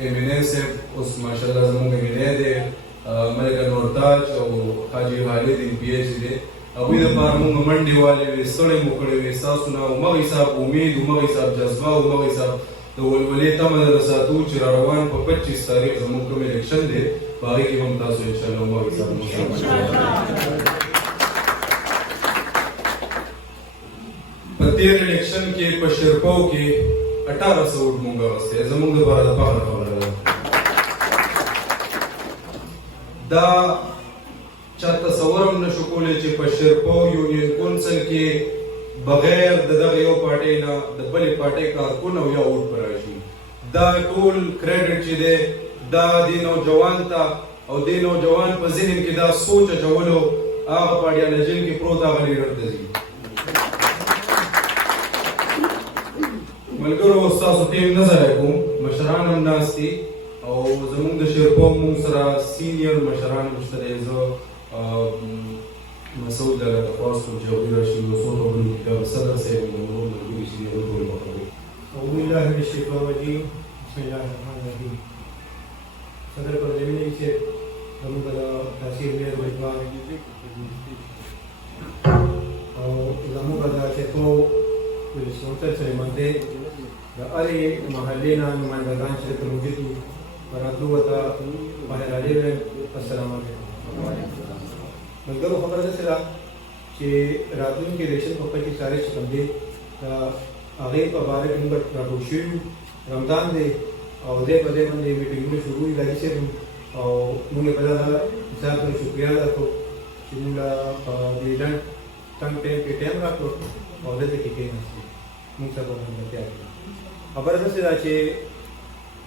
امینه صاحب اوس ماشاءالله زموږ امینه دی ملک انور تاج او حاجي خالد پی ایچ دی هغوی دپاره مونږ منډې والې وې ستړی مو کړی وې ستاسو نه همغه حساب امید همغه حساب جذبه همغه حساب د ولولې تمه در ساتو چې را روان په 25 تاریخ زموږ کوم الیکشن دی په هغې کې به هم تاسو انشاءالله همغه حساب موږ په تېر الیکشن کې په شیرپاو کې 1800 ووټ مونږ اخیستی زموږ دپاره د فخر خبره ده دا چا تصور هم نشو کولی چې په شیرپاو یونین کونسل کې بغیر د دغه یو پارټۍ نه د بلې پارټۍ کارکون او یا ووټ په راشي دا ټول کریډټ چې دی دا دې نوجوان ته او دې نوجوان په ذهن کې دا سوچ اچولو هغه په ایډیالوژي کې پروت هغه لیډر ته ځي ملګرو ستاسو ټیم نه ضایع کوم مشران هم ناست دي او زموږ د شیرپاو مونږ سره سینیر مشران هم شته دی زه مسعود دغه تخواست کوم چې هغوی راشي یو څو خبرې وکړي دا صدر صاحب د نور ملګري چې دي هغوی ټول به خبرې اعوذ بالله من الشیطان الرجیم بسم الله الرحمن الرحیم صدر پرویز صاحب زموږ د تحصیل میر وجوان او زموږ د شیرپاو پولیس کونسل سره منځ د هرې محلې نه نمایندګان چې دلته موجود وو په راتلو ورته ماهر علي ویل السلام علیکم ملګرو خبره داسې ده چې راتلونکي الیکشن په وخت کې چارې چې کوم دي د هغې په باره کې موږ راټول شوي یو رمضان دی او دی په دې باندې میټینګونه شروع دي لاجي صاحب او موږ یې په دغه حساب سره شکریا ادا کړو چې موږ په دې لنډ تنګ ټایم کې ټایم راکړو او دلته کې کېناستو موږ سره به ملګرتیا وکړو خبره داسې ده چې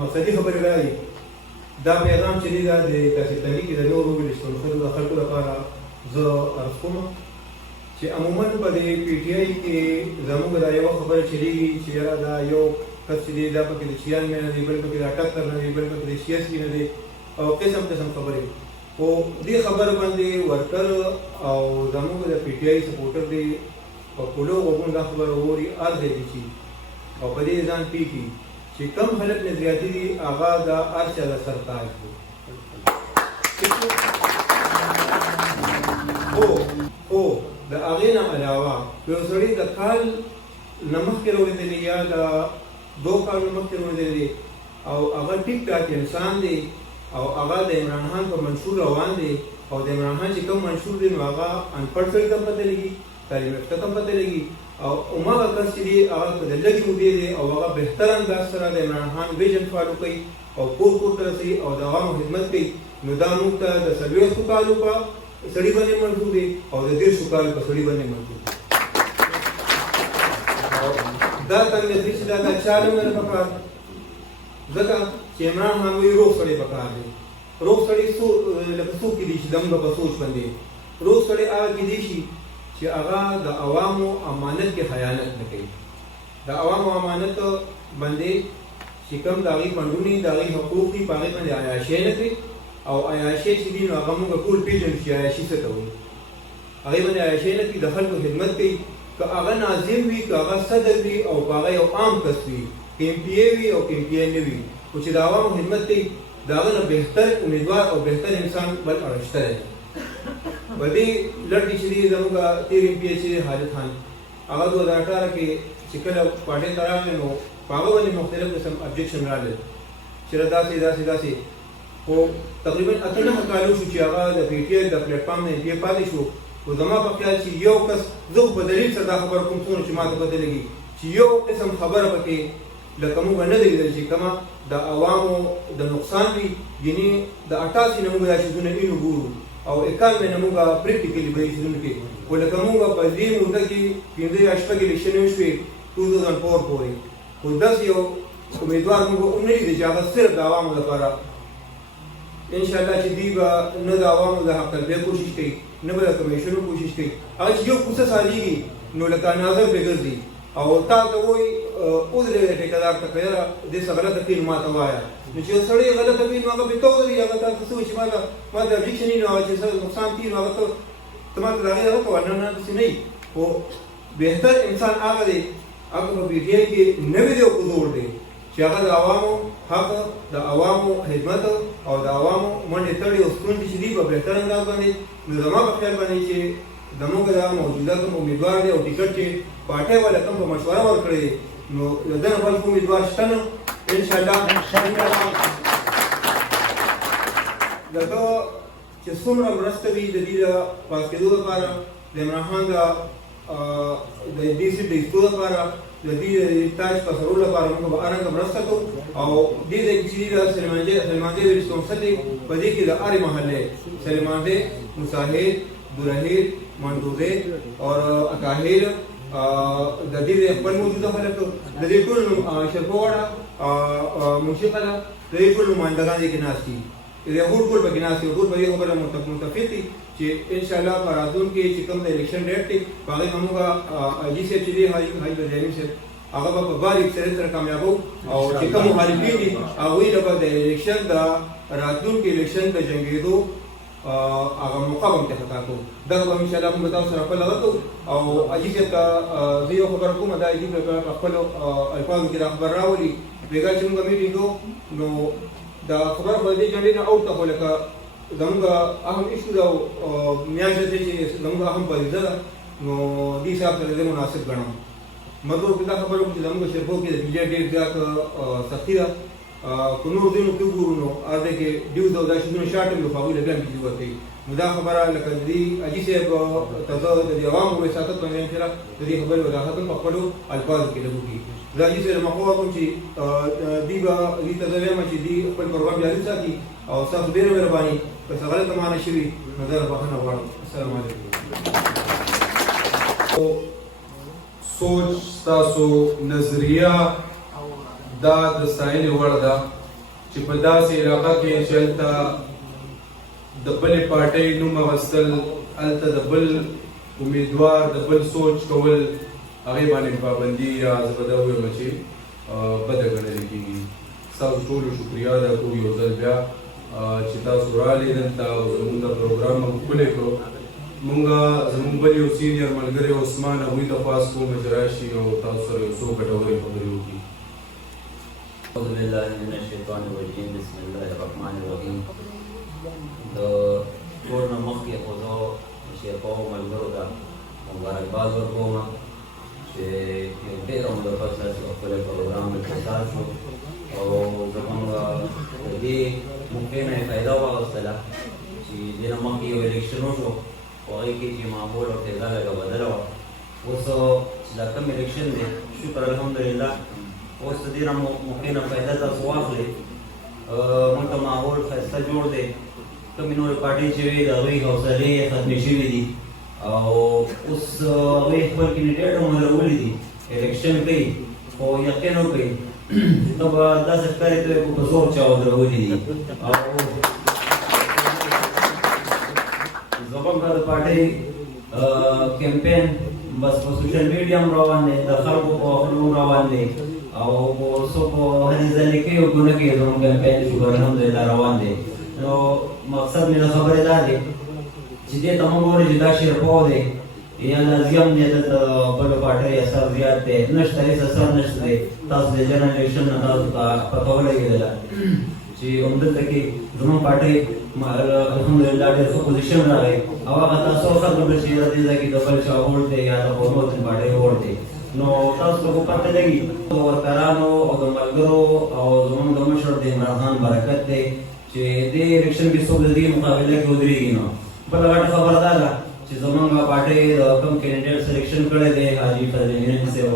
مقصدي خبرې دا دي دا پیغام چې دی دا د تحصیل تنګي کې د نورو ولسمشرو د خلکو لپاره زه عرض کوم چې عموما په دې پی ټي آی کې زموږ دا یوه خبره چلېږي چې یاره دا یو کس چې دی دا پکې د شیان نه دی بل پکې د ټکر نه دی بل پکې د سیاسي نه دی او قسم قسم خبرې خو دې خبره باندې ورکر او زموږ د پی ټي آی سپورټر دی په کولو غوږونو دا خبره واوري هر ځای کې شي او په دې ځان پېږي چې کم خلک نظریاتي دي هغه د هر چا د سر تاج دی خو د هغې نه علاوه یو سړي د کال نه مخکې راوړېدلی یا د 2 کالو مخکې راوړېدلی او هغه ټیک ټاک انسان دی او هغه د عمران خان په منشور روان دی او د عمران خان چې کوم منشور دی نو هغه انپړ سړي ته هم پته لګي تعلیم یافته ته هم پته لګي او هماغه کس چې دی هغه په د لږې مودې دی او هغه بهتر انداز سره د عمران خان ویژن فالو کوي او کور کور ته رسوي او د عوامو خدمت کوي نو دا موږ ته د 40 کالو په سړي باندې منظور دی او د 30 کالو په سړي باندې منظور دی دا تنګ نظري چې دا د چا نه نه پکار ځکه چې عمران خان وایي روغ سړی پکار دی روغ سړی لکه څوک کېدی شي زموږ په سوچ باندې روغ سړی هغه کېدی شي چې هغه د عوامو امانت کې خیانت نه کوي د عوامو امانت باندې چې کوم د هغې فنډونه دي د هغې حقوق دي په هغې باندې عیاشۍ نه کوي او عیاشۍ چې دي نو هغه موږ ټول پېژنو چې عیاشي څه ته وایي هغې باندې عیاشۍ نه کوي د خلکو خدمت کوي که هغه ناظم وي که هغه صدر وي او که هغه یو عام کس وي که ایم پی اے وي او که ایم پی اے نه وي خو چې د عوامو خدمت کوي د هغه نه بهتر امیدوار او بهتر انسان بل اړشته دی په دې لړ کې چې دی زموږ تېر ایم پی اے چې حاجت خان هغه 2018 کې چې کله پارټۍ ته راغلی نو په هغه باندې مختلف قسم ابجکشن راغلل چې داسې خو تقریبا 8 کالو شو چې هغه د پی ټي آی د پلیټفارم نه ایم پی اے پاتې شو خو زما په خیال چې یو کس زه په دلیل سره دا خبره کوم څومره چې ما ته پته لګي چې یو قسم خبره پکې لکه موږ نه دی لیدل چې کومه د عوامو د نقصان وي یعنې د 88 نه موږ دا شیزونه اینو ګورو او 91 نه موږ پریکټیکلي به یې شیزونه کوي خو لکه موږ په دې موده کې 15 یا شپږ الیکشنې وشوې 2004 پورې خو داسې یو امیدوار موږ هم نه لیدی چې هغه صرف د عوامو لپاره انشاءالله چې دوی به نه د عوامو د حق تلفۍ کوشش کوي نه به د کمیشنو کوشش کوي هغه چې یو کوڅه سالیږي نو لکه ناظر پرې ګرځي او تا ته وایي ودرېږه ټیکهدار ته که یاره دې څه غلطه کوي نو ما ته وایه نو چې یو سړی غلطه کوي نو هغه بېته ودرېږي هغه تا ته څه وایي چې ما د ابجکشن وي نو هغه چې څه نقصان کېږي نو هغه ته ما ته د هغې هغه کوه نه داسې نه وي خو بهتر انسان هغه دی هغه په پی ټي آی کې نوی دی او په زور دی چې هغه د عوامو حق د عوامو خدمت او د عوامو منډې تړې او ستونزې چې دي په بهتر انداز باندې نو زما په خیال باندې چې زموږ دا موجوده کوم امیدوار دی او ټیکټ چې پارټۍ والا کوم په مشوره ورکړی دی نو د ده نه بل کوم امیدوار شته نه انشاءالله د ده چې څومره مرسته وي د دې د پاس کېدو لپاره د عمران خان د دې سیټ د ایستو لپاره د دې تاج په سرولو لپاره موږ به هر رنګه مرسته کوو او دې ځای کې چې د سلیمان دی ریسپانسل دی په دې کې د هرې محلې سلیمان دی مساحل درهیل منډوزې اور اکاهیل د دې خپل موجوده خلک د دې ټول شرپوړه منشي قلعه د دې ټول نمایندګان دې کې ناست دي د هغوی ټول پکې ناست دي ټول په دې خبره متفق دي چې انشاءالله په راتلونکي کې چې کوم د الیکشن ډیټ دی په هغې به موږ حاجي صاحب چې دی حاجي برجاني صاحب هغه به په بار اکثریت سره کامیابو او چې کوم مخالفین دي هغوی له به د الیکشن د راتلونکي الیکشن د جنګېدو هغه موقع به انتخاب کوو دغه به انشاءالله موږ تاسو سره خپل هغه کوو او حاجي صاحب ته زه یو خبره کوم دا حاجي صاحب په خپلو الفاظو کې دا خبر راولي بېګا چې موږ میټینګ کوو نو دا خبره به دې جنډې نه اوټه خو لکه زموږ اهم ایشو دا میاشت دی چې زموږ اهم فریضه ده نو دې حساب سره زه مناسب ګڼم مطلب دا خبره وکړو چې زموږ شرپو کې د بجلی ډېر زیات سختي ده که نور ځایونو کې وګورو نو هر ځای کې ډیوز او دا شیزونه شاټ وي خو هغوی له بیا بجلي ورکوي نو دا خبره لکه د دې حاجي صاحب ته زه د دې عوامو وساطت باندې وایم چې د دې خبرې وضاحت هم په خپلو الفاظو کې لږ وکړي زه حاجي صاحب مخوه کوم چې دوی به دې ته زه وایم چې دوی خپل پروګرام جاري ساتي او ستاسو ډېره مهرباني که څه غلطه معنا شوي نو زه بخښنه غواړم السلام علیکم سوچ ستاسو نظریه دا د ستاینې وړ ده چې په داسې علاقه کې چې هلته د بلې پارټۍ نوم اخیستل هلته د بل امیدوار د بل سوچ کول هغې باندې پابندي یا زه به دا ووایم چې بده ګڼل کېږي ستاسو ټولو شکریا ده کوو یو ځل بیا چې تاسو راغلې دلته او زموږ د پروګرام موږ ښکلی کړو مونږ زموږ بل یو سینیر ملګری عثمان هغوی ته خواست کوم چې راشي او تاسو سره یو څو ګټورې خبرې وکړي أعوذ بالله من الشيطان الرجيم بسم الله الرحمن الرحيم د ټول نه مخکې خو زه شیرپاو ملګرو ته مبارکباد ورکوم چې یو ډېره موده پس داسې خپل پروګرام افتتاح شو او زموږ د دې موقع نه یې فایده واخیستله چې دې نه مخکې یو الیکشن وشو په هغې کې چې ماحول او فضا لږه بدله وه اوس چې دا کوم الیکشن دی شکر الحمدلله اوس د دې نه موقع نه فایده تاسو واخلئ موږ ته ماحول ښایسته جوړ دی کومې نورې پارټۍ چې وي د هغوی حوصلې ختمې شوي دي او اوس هغوی خپل کینډیډیټ هم ودرولي دي الیکشن کوي خو یقین وکړئ ته به داسې ښکاري ته په زور چا ودرولي دي او زموږ د پارټۍ کمپین بس په سوشل میډیا هم روان دی د خلکو په خولو روان دی او څوک هرې ځلې کوي او ګونه کوي زموږ کمپین شکر الحمدلله روان دی نو مقصد مې د خبرې دا دی چې دې ته موږ وایو چې دا شیرپاو دی یا لازم دی دلته بلو پارټۍ اثر زیات دی نشته هېڅ اثر نشته دی تاسو د جنرال الیکشن نه تاسو ته پته ولګېدله چې همدلته کې زموږ پارټۍ الحمدلله ډېر ښه پوزیشن راغی او هغه تاسو خلکو ته چې دې ځای کې د بل چا هوډ دی یا د حکومت پارټۍ هوډ دی نو تاسو ته پته لګي ورکرانو او د ملګرو او زموږ د مشر د عمران خان برکت دی چې دې الیکشن کې څوک د دې مقابله کې ودرېږي نو بله غټه خبره دا ده چې زموږ پارټۍ د کوم کینډیډیټ سلیکشن کړی دی حاجي فضل مینن صاحب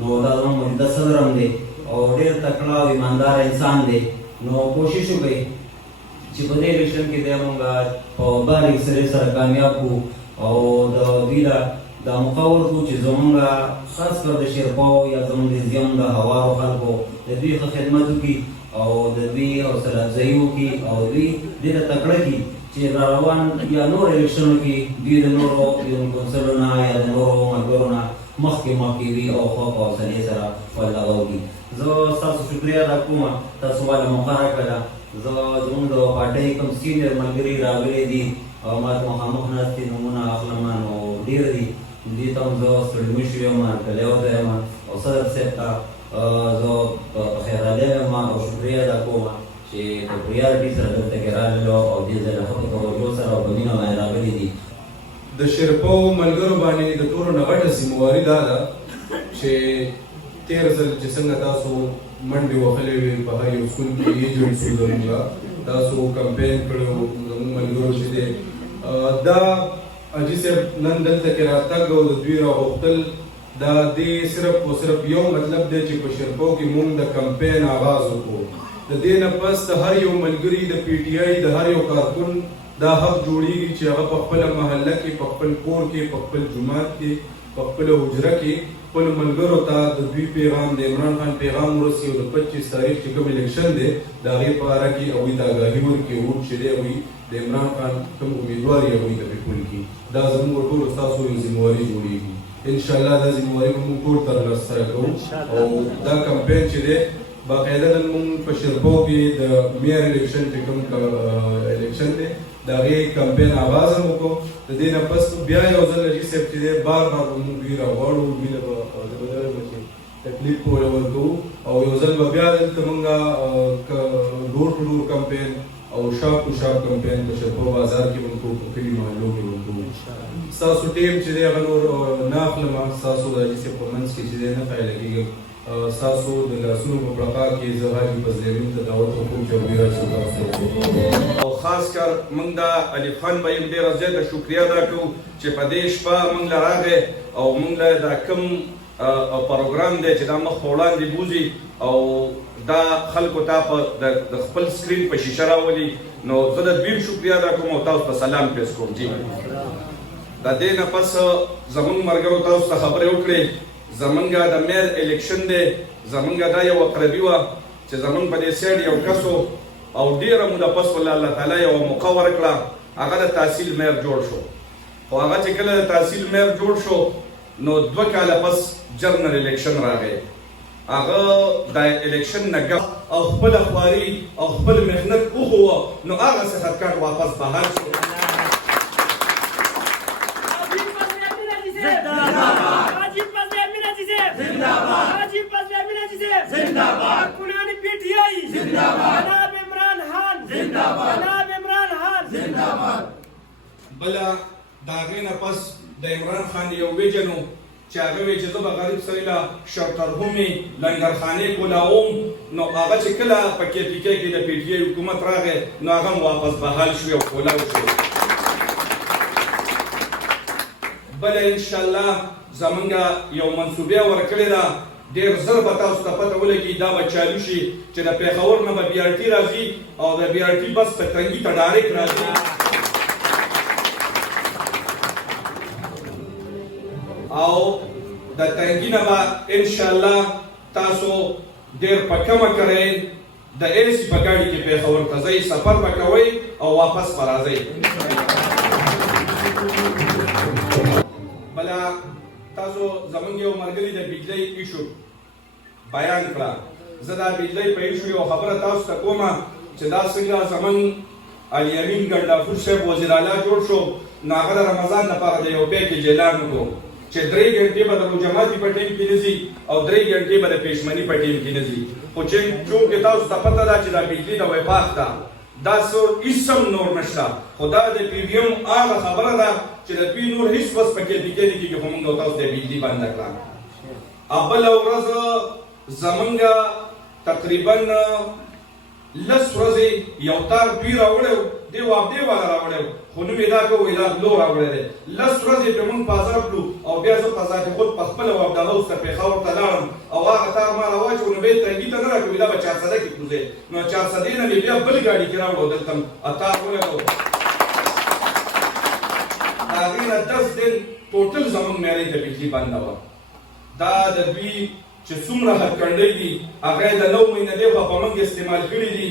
نو دا زموږ موجوده صدر هم دی او ډېر تکړه او ایماندار انسان دی نو کوشش وکړئ چې په دې الیکشن کې دی موږ په بار اکثرې سره کامیاب کړو او د دوی دا موقع ورکړو چې زموږ خاص کر د شیرپاو یا زموږ د زیم د هوارو خلکو د دوی ښه خدمت وکړي او د دوی حوصله افزایي وکړي او دوی دې ته تکړه کړي چې را روان یا نور الیکشنو کې دوی د نورو کونسلو نه یا د نورو ملګرو نه مخکې وي او ښه په حوصلې سره خپل دغه وکړي زه ستاسو شکریه ادا کوم تاسو ماته موقع راکړله زه زموږ د پارټۍ کوم سینیر ملګري راغلي دي او ما ته مخامخ ناست دي نومونه اخلم نو ډېر دي دې ته هم زه ستړي مشی یم هرکلی ورته یم او صدر صاحب ته زه په خیراله ما او شکریه ادا کوم چې د پریارټي سره دلته کې راغلو او دې ځای له ښه په توجه سره او په مینه باندې راغلي دي. د شیرپو ملګرو باندې د ټولو نه غټه ذمهواري دا ده چې تېر ځل چې څنګه تاسو منډې وهلې وې په هر یو سکول کې ایجنټ شو زموږ تاسو کمپین کړی و زموږ ملګرو چې دی دا حاجي صاحب نن دلته کې راتګ او د دوی راغوښتل دا دې صرف او صرف یو مطلب دی چې په شیرپو کې موږ د کمپین آغاز وکړو. د دې نه پس د هر یو ملګري د پی ټي آی د هر یو کارکون دا حق جوړیږي چې هغه په خپله محله کې په خپل کور کې په خپل جومات کې په خپله حجره کې خپلو ملګرو ته د دوی پیغام د عمران خان پیغام ورسي او د 25 تاریخ چې کوم الیکشن دی د هغې په اړه کې هغوی ته آګاهي ورکړي ووټ چې دی هغوی د عمران خان کوم امیدوار یې هغوی ته پرېښول کړي. دا زموږ ټولو ستاسو یو ذمهواري جوړیږي. انشاءالله دا ذمهواري به موږ ټول ترسره کوو او دا کمپین چې دی باقاعده نن موږ په شیرپو کې د میر الیکشن چې کوم الیکشن دی د هغې کمپین آغاز هم وکړو. د دې نه پس بیا یو ځل حاجي صاحب چې دی بار بار به موږ دوی راغواړو دوی له به تکلیف ورکوو او یو ځل به بیا دلته موږ ډور ټو ډور کمپین او شاپ ټو شاپ کمپین په شیرپو بازار کې به کوو په کلي محلو کې به کوو. ستاسو ټیم چې دی هغه نور نه اخلم ستاسو د حاجي صاحب په منځ کې چې دی نه قایله کېږم ستاسو د لاسونو په پړقا کې زه حاجي فضل امین ته دعوت وکړم چې هغوی راشي تاسو او خاص کر موږ د الف خان به یې ډېره زیاته شکریه ادا کوو چې په دې شپه موږ له راغې او موږ له دا کوم پروګرام دی چې دا مخ وړاندې بوځي او دا خلکو ته د خپل سکرین په شیشه راولي نو زه د دوی شکریه ادا کوم او تاسو ته سلام پیش کوم. د دې نه پس زموږ ملګرو تاسو ته خبرې وکړې زمونږ د میر الیکشن دی زمونږ دا یو اقربي وه چې زمونږ په دې سایډ یو کس او ډېره موده پس والله الله تعالی یوه موقع ورکړه هغه د تحصیل میر جوړ شو خو هغه چې کله د تحصیل میر جوړ شو نو 2 کاله پس جنرال الیکشن راغی هغه د الیکشن نه او خپل خواري او خپل محنت وښوه نو هغه صحت کارت واپس بهر شو. بله د هغې نه پس د عمران خان یو ویژن و چې هغه وی چې زه به غریب سړي له شرطرهمې لنګرخانې کولاوم نو هغه چې کله په KPK کې د PTI حکومت راغی نو هغه هم واپس بحال شو او کولاو شو. بله انشاءالله زمونږ یو منصوبه ورکړې ده ډېر زر به تاسو ته پته ولګي دا به چالو شي چې د پېښور نه به BRT راځي او د BRT بس په تنګي ته ډایرکټ راځي او د تنګي نه به انشاءالله تاسو ډېر په کمه کوئ د AC په ګاډي کې پېښور ته ځئ سفر به کوئ او واپس به راځئ. بله تاسو زمونږ یو ملګري د بجلۍ ایشو بیان کړه زه دا بجلۍ په ایشو یو خبره تاسو ته کومه چې دا څنګه زمونږ الیمین ګنډافور صاحب وزیر اعلی جوړ شو نو هغه د رمضان لپاره د یو پیکیج اعلان وکړو چې 3 غنټې به د روژهماتي په ټیم کې نه ځي او 3 غنټې به د پېشمني په ټیم کې نه ځي خو چونکې تاسو ته پته ده چې دا بجلي د وفاق ده دا څه هېڅ هم نور نشته خو دا د PVM هغه خبره ده چې د دوی نور هېڅ بس په KPK نه کېږي خو موږ او تاسو د بجلي بنده کړه. بله ورځ زمونږ تقریبا 10 ورځې یو تار دوی راوړی و دې واپډې والا راوړی و خو نوم یې دا کوو دا لو راوړی دی 10 ورځې پرې موږ بازار کړو او بیا زه په ذات خود په خپله واپډه هوس ته پېښور ته لاړم او هغه تار ما راواچوو نو بیا یې تنګي ته نه راکوي دا به 400 کې کوزی نو 400 نه مې بیا بل ګاډي کې راوړو دلته تار ولګو د هغې نه 10 دن ټوټل زمونږ معیارې د بجلي بنده وه. دا د دوی چې څومره هتکنډۍ دي هغه یې د 9 مهینه دېخوا په موږ استعمال کړي دي.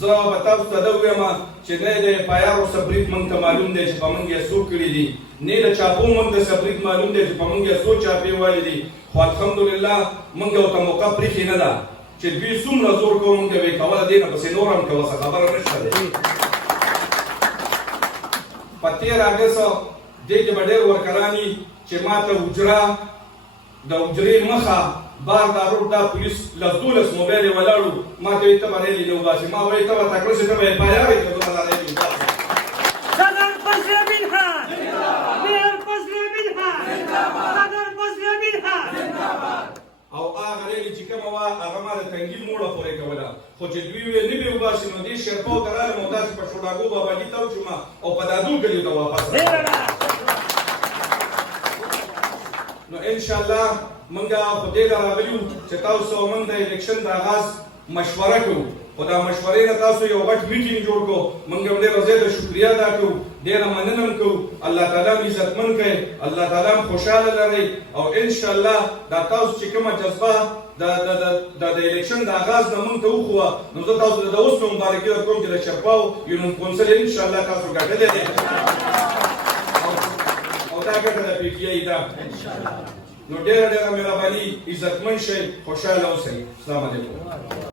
زه به تاسو ته دا ووایم چې نه د FIR او سبریت موږ ته معلوم دی چې په موږ یې څو کړي دي نه د چاپو موږ د سبریت معلوم دی چې په موږ یې څو چاپې والي دي خو الحمدلله موږ ورته موقع پرېښې نه ده چې دوی څومره زور کوو موږ به یې کوله دې نه پسې نور هم کوه څه خبره نشته دی. په 13 اګست دې کې به ډېر ورکران وي چې ما ته حجره د حجرې مخه بار دا روډ دا پولیس لږ 12 موبایل ولاړو ما ته یې ته باندې نه وباسي ما وایي ته به تکړه شي ته به پایارې ته به راځي صدر فضل منها میر فضل منها صدر فضل منها او هغه ریلی چې کومه وه هغه ما د تنګي موړه پورې کوله خو چې دوی ویې نه بې وباسي نو دې شرپاو ته رالم او داسې په شوډاګو باباجي تاو شوم او په دادو کلیو ته واپس نو انشاءالله موږ په دې راغلیو چې تاسو موږ د الیکشن د آغاز مشوره کوو خو دا مشورې نه تاسو یو غټ میټینګ جوړ کړو موږ هم ډېره زیاته شکریا ادا کوو ډېره مننه هم کوو الله تعالی هم عزتمن کړي الله تعالی هم خوشحاله لرئ او انشاءالله دا تاسو چې کومه جذبه د الیکشن د آغاز نه موږ ته وښوه نو زه تاسو ته د اوس په مبارکي درکوم چې د شرپاو یونین کونسل انشاءالله تاسو ګټلی دی او دا ګټه د پی ټي آی ده نو ډېره ډېره مهرباني عزتمن شئ خوشحاله اوسئ السلام علیکم